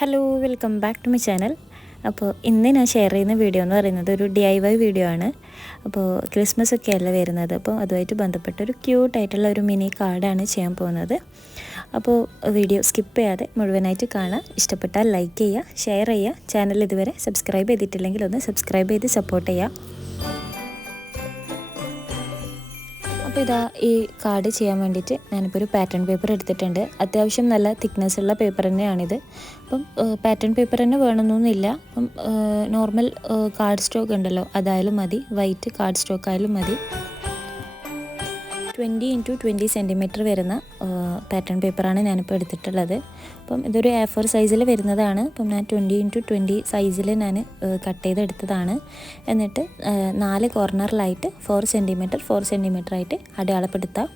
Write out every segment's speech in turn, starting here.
Hello welcome back to my channel. അപ്പോൾ ഇന്ന് ഞാൻ ഷെയർ ചെയ്യുന്ന വീഡിയോ എന്ന് പറയുന്നത് ഒരു DIY വീഡിയോ ആണ്. അപ്പോൾ ക്രിസ്മസ് ഒക്കെ അല്ലേ വരുന്നത്, അപ്പോൾ അതുമായിട്ട് ബന്ധപ്പെട്ട ഒരു ക്യൂട്ടായിട്ടുള്ള ഒരു മിനി കാർഡാണ് ചെയ്യാൻ പോകുന്നത്. അപ്പോൾ വീഡിയോ സ്കിപ്പ് ചെയ്യാതെ മുഴുവനായിട്ട് കാണാം. ഇഷ്ടപ്പെട്ടാൽ ലൈക്ക് ചെയ്യുക, ഷെയർ ചെയ്യുക. ചാനൽ ഇതുവരെ സബ്സ്ക്രൈബ് ചെയ്തിട്ടില്ലെങ്കിൽ ഒന്ന് സബ്സ്ക്രൈബ് ചെയ്ത് സപ്പോർട്ട് ചെയ്യുക. അപ്പോൾ ഇതാ ഈ കാർഡ് ചെയ്യാൻ വേണ്ടിയിട്ട് ഞാനിപ്പോൾ ഒരു പാറ്റേൺ പേപ്പർ എടുത്തിട്ടുണ്ട്. അത്യാവശ്യം നല്ല തിക്നെസ് ഉള്ള പേപ്പർ തന്നെയാണിത്. അപ്പം പാറ്റേൺ പേപ്പർ തന്നെ വേണമെന്നൊന്നുമില്ല. അപ്പം നോർമൽ കാർഡ് സ്റ്റോക്ക് ഉണ്ടല്ലോ, അതായാലും മതി. വൈറ്റ് കാർഡ് സ്റ്റോക്ക് ആയാലും മതി. 20x20 സെൻറ്റിമീറ്റർ വരുന്ന പാറ്റേൺ പേപ്പറാണ് ഞാനിപ്പോൾ എടുത്തിട്ടുള്ളത്. അപ്പം ഇതൊരു A4 സൈസിൽ വരുന്നതാണ്. അപ്പം ഞാൻ 20x20 സൈസിൽ ഞാൻ കട്ട് ചെയ്തെടുത്തതാണ്. എന്നിട്ട് 4 കോർണറിലായിട്ട് 4 സെൻറ്റിമീറ്റർ ആയിട്ട് അടയാളപ്പെടുത്താം.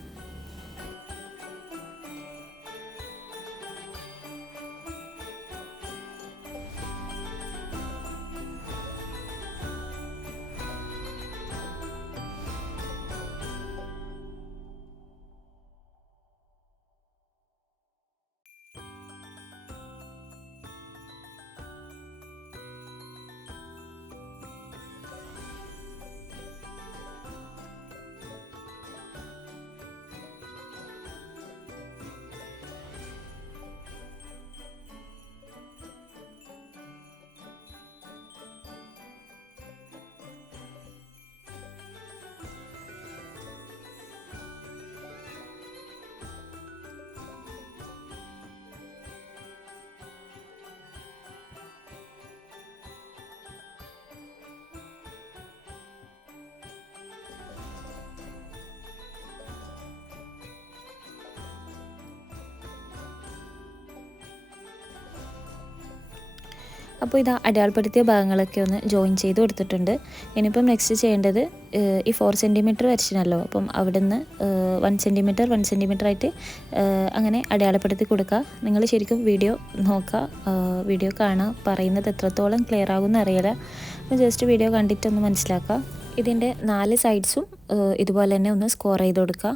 അപ്പോൾ ഇത് അടയാളപ്പെടുത്തിയ ഭാഗങ്ങളൊക്കെ ഒന്ന് ജോയിൻ ചെയ്ത് കൊടുത്തിട്ടുണ്ട്. ഇനിയിപ്പം നെക്സ്റ്റ് ചെയ്യേണ്ടത് ഈ 4 സെൻറ്റിമീറ്റർ വരച്ചിനല്ലോ, അപ്പം അവിടെ നിന്ന് 1 സെൻറ്റിമീറ്റർ ആയിട്ട് അങ്ങനെ അടയാളപ്പെടുത്തി കൊടുക്കുക. നിങ്ങൾ ശരിക്കും വീഡിയോ നോക്കുക, വീഡിയോ കാണുക. പറയുന്നത് എത്രത്തോളം ക്ലിയർ ആകുമെന്ന് അറിയില്ല. അപ്പോൾ ജസ്റ്റ് വീഡിയോ കണ്ടിട്ടൊന്ന് മനസ്സിലാക്കുക. ഇതിൻ്റെ 4 സൈഡ്സും ഇതുപോലെ തന്നെ ഒന്ന് സ്കോർ ചെയ്ത് കൊടുക്കുക.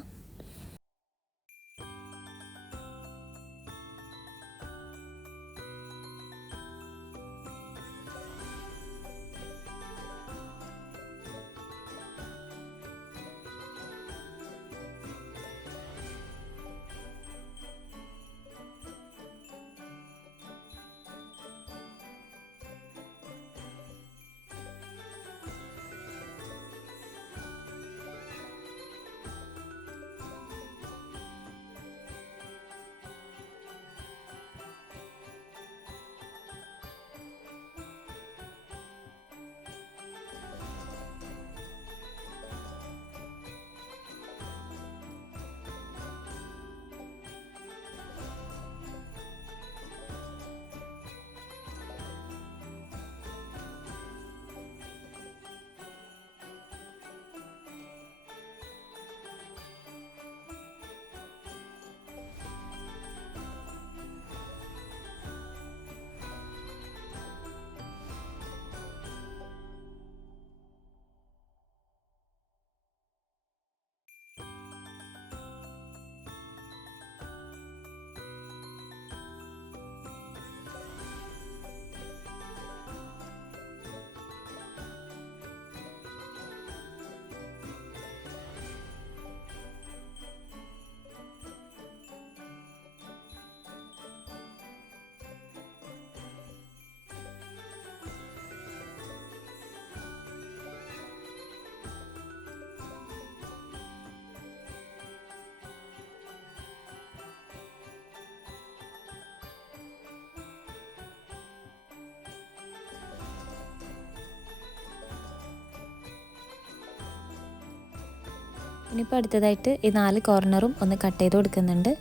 ഇനിയിപ്പോൾ അടുത്തതായിട്ട് ഈ 4 കോർണറും ഒന്ന് കട്ട് ചെയ്ത് കൊടുക്കുന്നുണ്ട്.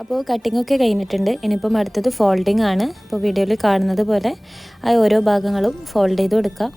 അപ്പോൾ കട്ടിങ്ങൊക്കെ കഴിഞ്ഞിട്ടുണ്ട്. ഇനിയിപ്പം അടുത്തത് ഫോൾഡിങ് ആണ്. അപ്പോൾ വീഡിയോയിൽ കാണുന്നത് പോലെ ആ ഓരോ ഭാഗങ്ങളും ഫോൾഡ് ചെയ്ത് കൊടുക്കുക.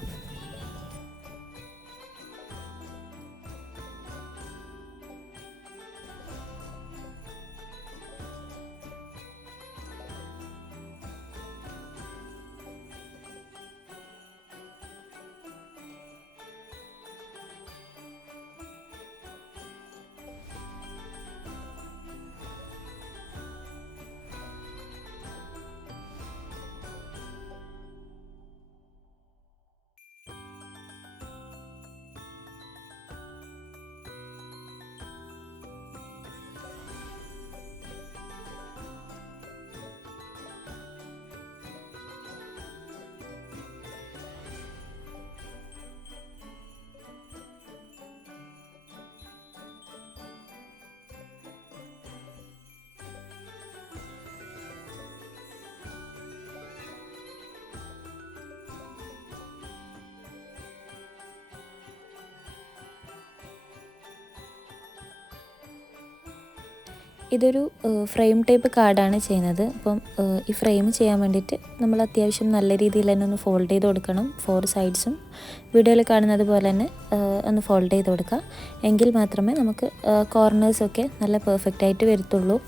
ഇതൊരു ഫ്രെയിം ടൈപ്പ് കാർഡാണ് ചെയ്യുന്നത്. അപ്പം ഈ ഫ്രെയിം ചെയ്യാൻ വേണ്ടിയിട്ട് നമ്മൾ അത്യാവശ്യം നല്ല രീതിയിൽ തന്നെ ഒന്ന് ഫോൾഡ് ചെയ്ത് കൊടുക്കണം. 4 സൈഡ്സും വീഡിയോയിൽ കാണുന്നത് പോലെ തന്നെ ഒന്ന് ഫോൾഡ് ചെയ്ത് കൊടുക്കുക. എങ്കിൽ മാത്രമേ നമുക്ക് കോർണേഴ്സൊക്കെ നല്ല പെർഫെക്റ്റ് ആയിട്ട് വരത്തുള്ളൂ.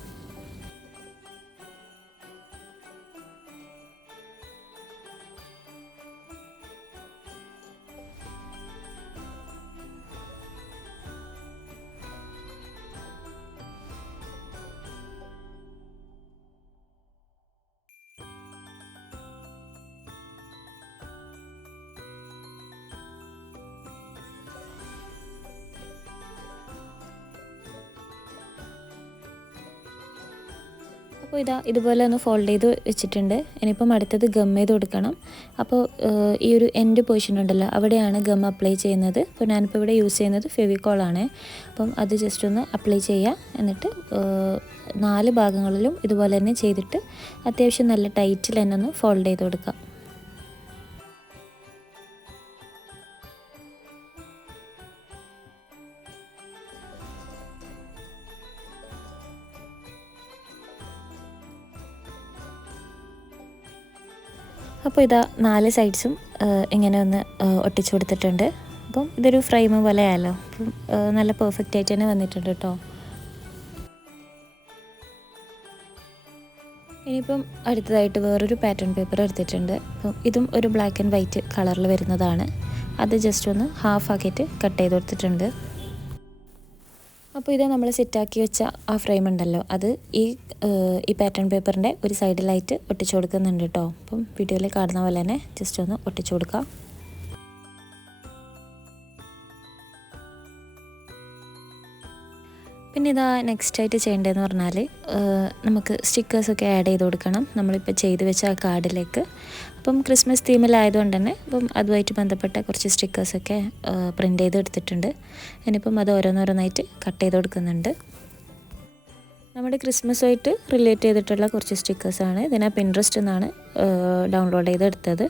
അപ്പോൾ ഇതുപോലെ ഒന്ന് ഫോൾഡ് ചെയ്ത് വെച്ചിട്ടുണ്ട്. ഇനിയിപ്പം അടുത്തത് ഗം ചെയ്ത് കൊടുക്കണം. അപ്പോൾ ഈ ഒരു എൻഡ് പൊസിഷൻ ഉണ്ടല്ലോ, അവിടെയാണ് ഗം അപ്ലൈ ചെയ്യുന്നത്. അപ്പോൾ ഞാനിപ്പോൾ ഇവിടെ യൂസ് ചെയ്യുന്നത് ഫെവിക്കോളാണ്. അപ്പം അത് ജസ്റ്റ് ഒന്ന് അപ്ലൈ ചെയ്യുക. എന്നിട്ട് 4 ഭാഗങ്ങളിലും ഇതുപോലെ തന്നെ ചെയ്തിട്ട് അത്യാവശ്യം നല്ല ടൈറ്റിൽ തന്നെ ഒന്ന് ഫോൾഡ് ചെയ്ത് കൊടുക്കുക. അപ്പോൾ 4 സൈഡ്സും ഇങ്ങനെ ഒന്ന് ഒട്ടിച്ചു കൊടുത്തിട്ടുണ്ട്. അപ്പം ഇതൊരു ഫ്രെയിം പോലെ ആയല്ലോ. അപ്പം നല്ല പെർഫെക്റ്റ് ആയിട്ട് തന്നെ വന്നിട്ടുണ്ട് കേട്ടോ. ഇനിയിപ്പം അടുത്തതായിട്ട് വേറൊരു പാറ്റേൺ പേപ്പർ എടുത്തിട്ടുണ്ട്. അപ്പം ഇതും ഒരു ബ്ലാക്ക് ആൻഡ് വൈറ്റ് കളറിൽ വരുന്നതാണ്. അത് ജസ്റ്റ് ഒന്ന് ഹാഫ് ആക്കിയിട്ട് കട്ട് ചെയ്ത് കൊടുത്തിട്ടുണ്ട്. അപ്പോൾ ഇത് നമ്മൾ സെറ്റാക്കി വെച്ച ആ ഫ്രെയിം ഉണ്ടല്ലോ, അത് ഈ പാറ്റേൺ പേപ്പറിൻ്റെ ഒരു സൈഡിലായിട്ട് ഒട്ടിച്ചു കൊടുക്കുന്നുണ്ട് കേട്ടോ. അപ്പം വീഡിയോയിൽ കാണുന്ന പോലെ തന്നെ ജസ്റ്റ് ഒന്ന് ഒട്ടിച്ചു കൊടുക്കാം. പിന്നെ നെക്സ്റ്റ് ആയിട്ട് ചെയ്യേണ്ടതെന്ന് പറഞ്ഞാൽ നമുക്ക് സ്റ്റിക്കേഴ്സൊക്കെ ആഡ് ചെയ്ത് കൊടുക്കണം നമ്മളിപ്പോൾ ചെയ്ത് വെച്ച ആ കാർഡിലേക്ക്. അപ്പം ക്രിസ്മസ് തീമിലായതുകൊണ്ട് തന്നെ അപ്പം അതുമായിട്ട് ബന്ധപ്പെട്ട കുറച്ച് സ്റ്റിക്കേഴ്സൊക്കെ പ്രിൻ്റ് ചെയ്ത് എടുത്തിട്ടുണ്ട്. ഇനിയിപ്പം അത് ഓരോന്നോരോന്നായിട്ട് കട്ട് ചെയ്ത് കൊടുക്കുന്നുണ്ട്. നമ്മുടെ ക്രിസ്മസുമായിട്ട് റിലേറ്റ് ചെയ്തിട്ടുള്ള കുറച്ച് സ്റ്റിക്കേഴ്സാണ്. ഇതിനെ പിൻട്രസ്റ്റ് നിന്നാണ് ഡൗൺലോഡ് ചെയ്തെടുത്തത്.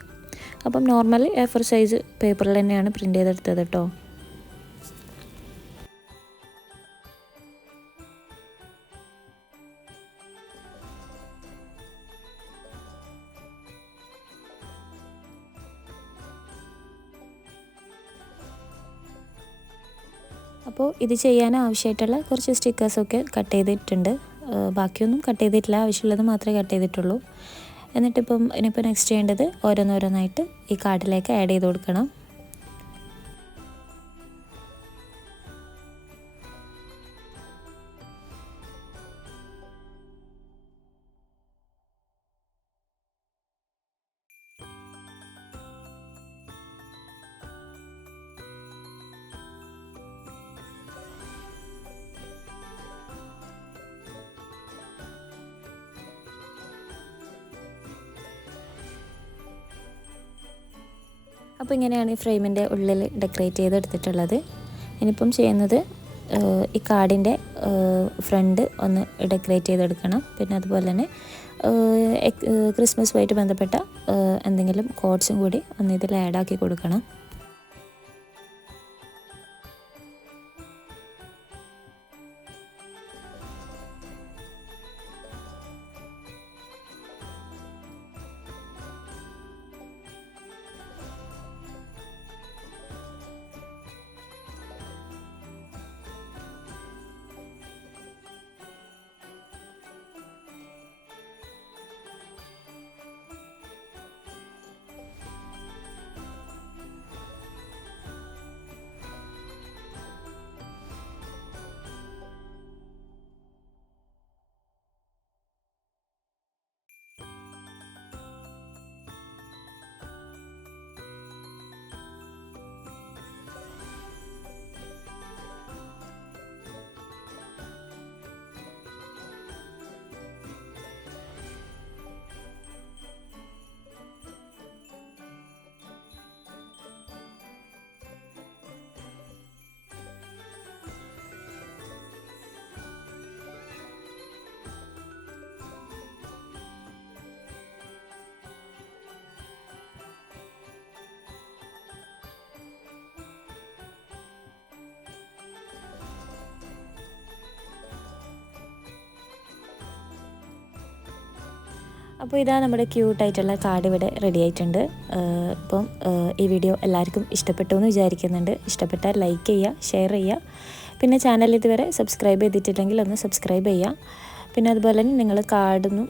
അപ്പം നോർമൽ A4 സൈസ് പേപ്പറിൽ തന്നെയാണ് പ്രിൻ്റ് ചെയ്തെടുത്തത് കേട്ടോ. അപ്പോൾ ഇത് ചെയ്യാൻ ആവശ്യമായിട്ടുള്ള കുറച്ച് സ്റ്റിക്കേഴ്സൊക്കെ കട്ട് ചെയ്തിട്ടുണ്ട്. ബാക്കിയൊന്നും കട്ട് ചെയ്തിട്ടില്ല, ആവശ്യമുള്ളത് മാത്രമേ കട്ട് ചെയ്തിട്ടുള്ളൂ. ഇനിയിപ്പോൾ നെക്സ്റ്റ് ചെയ്യേണ്ടത് ഓരോന്നോരോന്നായിട്ട് ഈ കാർഡിലേക്ക് ആഡ് ചെയ്ത് കൊടുക്കണം. അപ്പോൾ ഇങ്ങനെയാണ് ഈ ഫ്രെയിമിൻ്റെ ഉള്ളിൽ ഡെക്കറേറ്റ് ചെയ്തെടുത്തിട്ടുള്ളത്. ഇനിയിപ്പം ചെയ്യുന്നത് ഈ കാർഡിൻ്റെ ഫ്രണ്ട് ഒന്ന് ഡെക്കറേറ്റ് ചെയ്തെടുക്കണം. പിന്നെ അതുപോലെ തന്നെ ക്രിസ്മസുമായിട്ട് ബന്ധപ്പെട്ട എന്തെങ്കിലും കോഡ്സും കൂടി ഒന്ന് ഇതിൽ ആഡാക്കി കൊടുക്കണം. അപ്പോൾ ഇതാ നമ്മുടെ ക്യൂട്ടായിട്ടുള്ള കാർഡ് ഇവിടെ റെഡി ആയിട്ടുണ്ട്. അപ്പം ഈ വീഡിയോ എല്ലാവർക്കും ഇഷ്ടപ്പെട്ടു എന്ന് വിചാരിക്കുന്നുണ്ട്. ഇഷ്ടപ്പെട്ടാൽ ലൈക്ക് ചെയ്യുക, ഷെയർ ചെയ്യുക. പിന്നെ ചാനൽ ഇതുവരെ സബ്സ്ക്രൈബ് ചെയ്തിട്ടില്ലെങ്കിൽ ഒന്ന് സബ്സ്ക്രൈബ് ചെയ്യുക. പിന്നെ അതുപോലെ തന്നെ നിങ്ങൾ കാർഡൊന്നും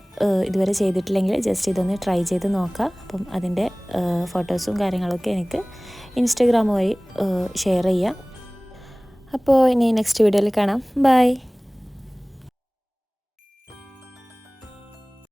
ഇതുവരെ ചെയ്തിട്ടില്ലെങ്കിൽ ജസ്റ്റ് ഇതൊന്ന് ട്രൈ ചെയ്ത് നോക്കുക. അപ്പം അതിൻ്റെ ഫോട്ടോസും കാര്യങ്ങളൊക്കെ എനിക്ക് ഇൻസ്റ്റാഗ്രാം വഴി ഷെയർ ചെയ്യുക. അപ്പോൾ ഇനി നെക്സ്റ്റ് വീഡിയോയിൽ കാണാം. ബൈ.